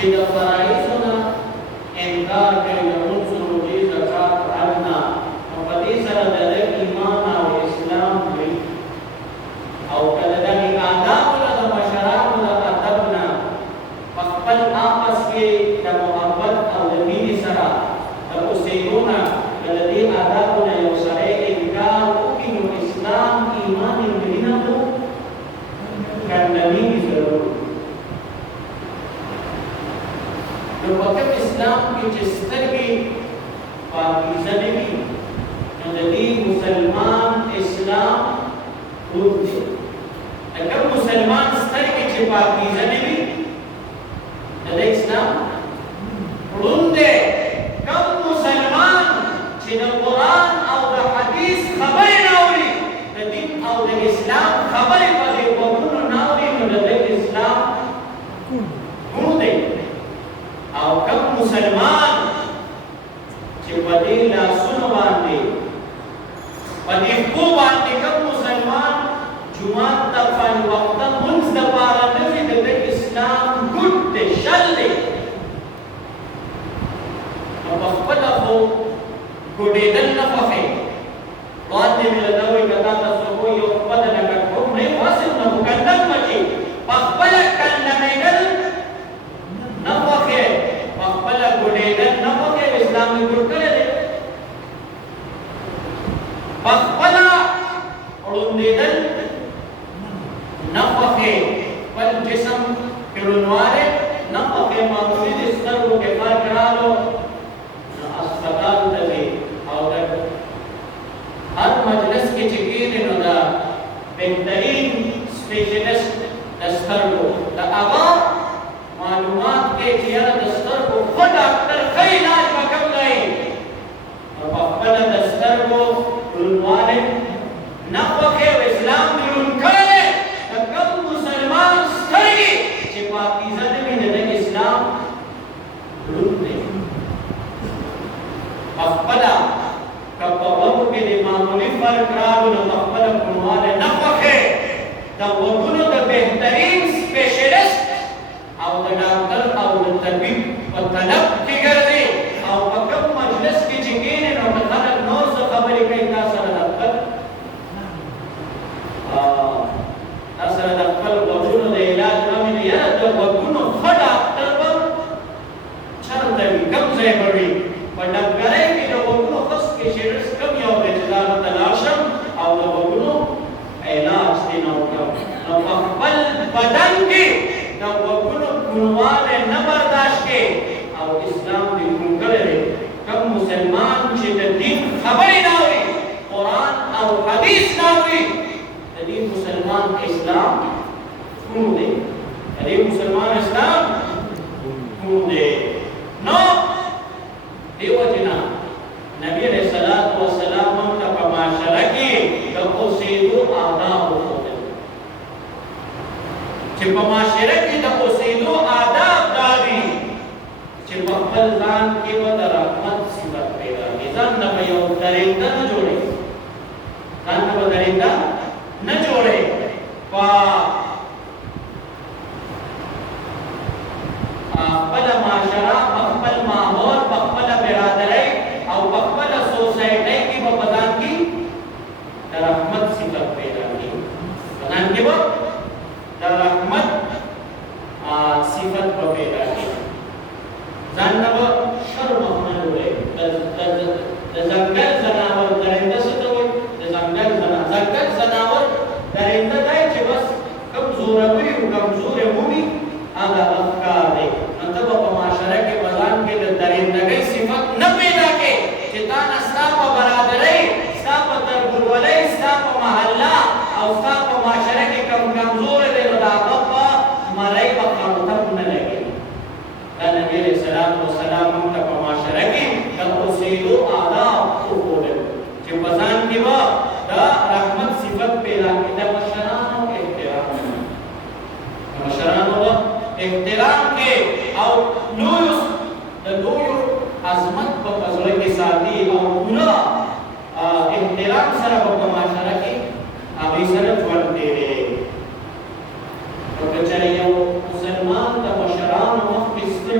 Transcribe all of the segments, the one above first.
چې د فرایضو نه انکار کوي لمونځ روژې زکات حج نه نو په دې سره د ده ایمان او اسلام وي او که د دغې آدابو نه د مشرانو د ادب نه په خپل آپس کې د محبت او د مینې سره د اوسېدو نه که د دې آدابو نه یو سړی انکار وکړي نو اسلام ایمان یې مړینه خو ګڼلېږي ضرور نو په کوم اسلام کې چې سترګې پاکیزه نه وي نو د دې مسلمان اسلام ړوند دی د کوم مسلمان سترګې چې پاکیزه نه وي د دې اسلام ړوند دی کوم مسلمان چې د قرآن او د حدیث خبرې نه اوري د دین او د اسلام خبرې په دې غوږونو نه اوري نو د دې اسلام ړوند دی او کوم مسلمان چې په دې لاسونو باندې په دې پښو باندې کوم مسلمان جومات ته پنځه وخته لمونځ دپاره نه ځي د دې اسلام ګوډ دی شل دی نو په خپله خو ګوډېدل نه خوښوي باندې مې له ده وایي که تا ته څوک وایي یو خپله لکه کوم نه یې واسم نه خو کنډم بچي په خپله کنډمېدل نه خوښوي په خپله ګوډېدل نه خوښوي اسلام یې ګوډ کړی دی په خپله ړوندېدل نه خوښوي خپل جسم کې روڼوالی نه خوښوي معمولي د سترګو کې فرق راغلو نو اسپتال ته ځي او د هر مجلس کې چې کښېني نو د بهترین سپېشلیسټ د سترګو د هغه معلومات کې چې یاره د سترګو ښه ډاکټر ښه علاج به کوم دی نو په خپله د سترګو روڼوالی نه خوښوي او اسلام دې روڼ کړی دی د کوم مسلمان سترګې چې پاکیزه نه وي د ده اسلام ړوند دی په خپله که په غوږو کې د معمولي فرق راغلو نو په خپله روڼوالی نه خوښوي د غوږونو د بهترین سپېشلیسټ او د ډاکټر او د طبیب په طلب کې ګرځي او په کوم مجلس کې چې کښېني نو د خلک نور څه خبرې کوي تا سره د خپل غوږونو د علاج نه وي نو یاره د غوږونو ښه ډاکټر به چېرته وي کوم ځای به وي په ډاکټرۍ کې د غوږونو ښه سپېشلیسټ کوم یو دی چې دا به ته لاړ شم او د غوږونو علاج دې نه وکړم نو په خپل بدن کې د غوږونو ګونوالی نه برداشت کې او اسلام دې ګون کړی دی کوم مسلمان چې د دین خبرې نه اوري قرآن او حدیث نه اوري د دې مسلمان اسلام ګون دی د دې مسلمان اسلام ګون دی نو دې وجې نه نبي علیه الصلاة والسلام موږ ته په معاشره کې د اوسېدو آداب وښودل چې په معاشره کې د اوسېدو آداب دا دي چې په خپل ځان کې به د رحمت صفت پیدا کړي ځان نه به یو درنده نه جوړوي ځان نه به درنده نه جوړوي په خپله معاشره په خپل ماحول په خپله برادرۍ او په خپله سوسایټۍ کې به په ځان کې د رحمت صفت پیدا کړي په ځان کې به د رحمت صفت به پیدا کړي ځان نه به شرم نه جوړوي د ځنګل ځناور درنده څه ته وایي د ځنګل ځناور درنده دی چې بس کوم زوروري او کمزوری ومومي هغه افکار دی نو ته به په معاشره کې په ځان کې د درندګۍ صفت نه پیدا کړې چې تا نه ستا په برادرۍ ستا په تربورولۍ ستا په محله او ستا په معاشره کې کوم کمزوری دی نو د هغه په مرۍ به خړوتک نه لګي دا نبي علیه السلام موږ ته په معاشره کې د اوسېدو آداب وښودل چې په ځان کې به د رحمت صفت پیدا کړي د مشرانو احترام د مشرانو احترام کې او د لویو عظمت په زړه کې ساتي او پوره احترام سره په معاشره کې هغوی سره ژوند تېروي او که چېرې یو مسلمان د مشرانو مخکې ستړی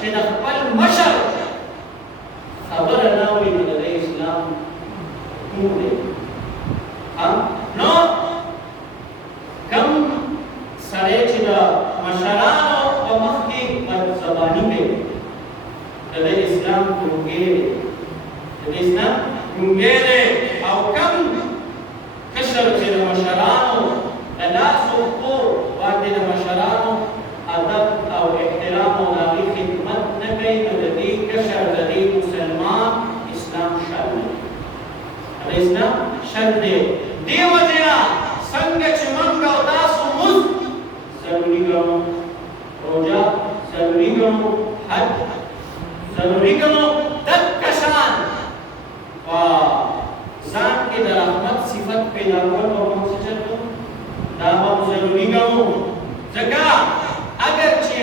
چې د خپل مشر خبره نه وي نو د اسلام کوم دی نو کم سړی چې د مشرانو په مخ کې بدزباني کوي د اسلام ګونګی دی د اسلام ګونګی دی او کم کشر چې د مشرانو د لاسو په باندې د مشرانو ادب او احترام او هغې خدمت نه کوي نو د دې کشر د دې مسلمان اسلام شر دی اسلام شر دی دې وجې نه څنګه چې موږ او تاسو مونځ ضروري ګڼو روژه ضروري ګڼو حج ضروري ګڼو دقه شان په ځان کې د رحمت صفت پیدا کول به موږ څه چل کوو دا به ضروري ګڼو ځکه اگر چې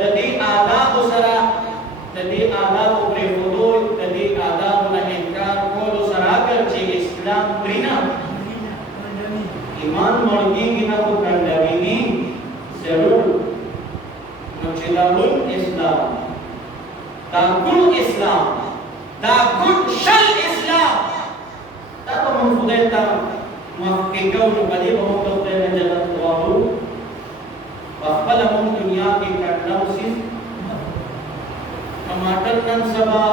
د دې آدابو سره د دې آدابو پرېښودو د دې آدابو نه انکار کولو سره اگر چې اسلام پرې نه ایمان مړ کېږي نه خو کنډوي ضرور نو چې دا ګل اسلام دا ګل اسلام دا ګل شل اسلام دا به موږ خدای ته مخکې کوو نو په دې به موږ خدای نه جنت غواړو خپله موږ دنیا کې کنډم سیز ټماټر نن سبا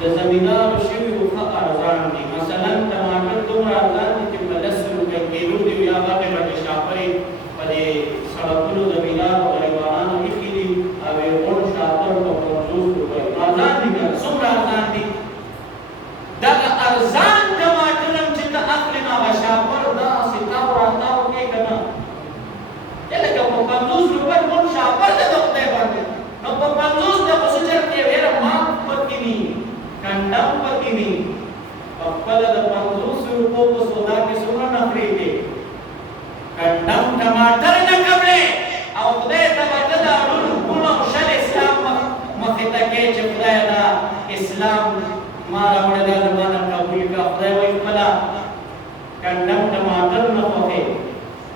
د زمیندارو شوي وو ښه ارزان دي مثلا ټماټر دومره ارزان دي چې په 10 روپۍ کیلو دي یا هغې باندې شاپرې په دې سړکونو زمیندارو غریبانانو ایښي دي او یې غوړ شاپر په 50 روپۍ ارزان دي که څومره ارزان دي دغه ارزان ټماټر هم چې ته اخلې نو هغه شاپر داسې تاو راتاو کې که نه لکه په 50 روپۍ غوړ شاپر دی د خدای باندې نو په 50 د خو څه چل کې ویره مات پکې وي کنډم پکې وي په خپله د 50 روپو په سودا کې څومره نفرې دي کنډم ټماټر نه قبلې او خدای ته به ته دا ړوند او شل اسلام مخې ته کې چې خدای دا اسلام ما راوړی دا زما نه قبول کړه خدای وایي خپله کنډم ټماټر نه خوښې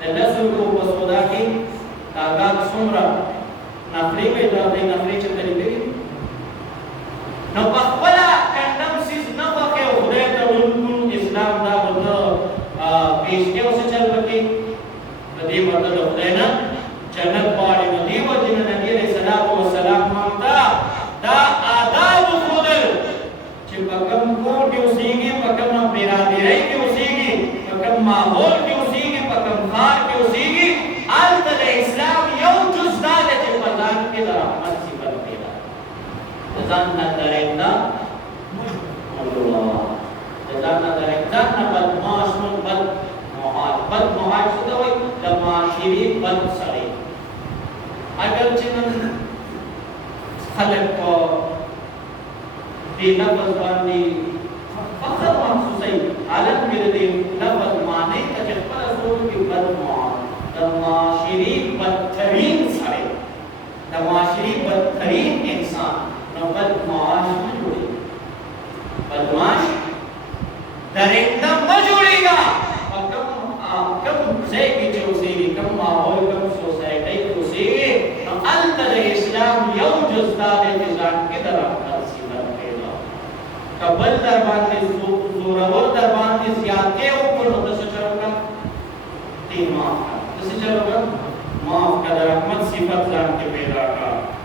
د 10 روپو په سودا کې کاغذ څومره نفرې کوي دا د نفرې چې طریقې نو په خپله کنډم سیز نه خوښې او خدای ته ړوند اسلام دا به ته پیش کې او څه چل وکړې په دې به ته د خدای نه جنت غواړې نو دې وجې نه نبي علیه السلام موږ ته دا آداب وښودل چې په کوم کور کې اوسېږي په کومه برادرۍ کې اوسېږي په کوم ماحول کې اوسېږي په کوم ښار کې اوسېږي هلته د اسلام یو جز دا دی چې په ځان کې د رحمت صفت پیدا د ځان نه درېږده د ځان نه درېږده ځان نه بدماش نو بدمعاش څه ته وایي د معاشرې بد سړی اگر چې نن خلک په دې لفظ باندې فخر محسوسوي حالت کې د دې لفظ معنی ته چې خپله سوچ کې بدمعاش د معاشرې بدترین سړی د معاشرې بدترین انسان نو بدمعاش مه جوړېږي بدمعاش درېنده مه جوړېږه په کوم ځای کې چې اوسېږي کوم ماحول کوم سوسایټۍ کې اوسېږي نو هلته د اسلام یو جز دا دی چې ځان کې د رحمت صفت پیدا که بل در باندې زورور در باندې زیاتې وکړو نو ته څه چل وکړه دې معاف کړه څه چل وکړه معاف کړه د رحمت صفت ځان کې پیدا کړه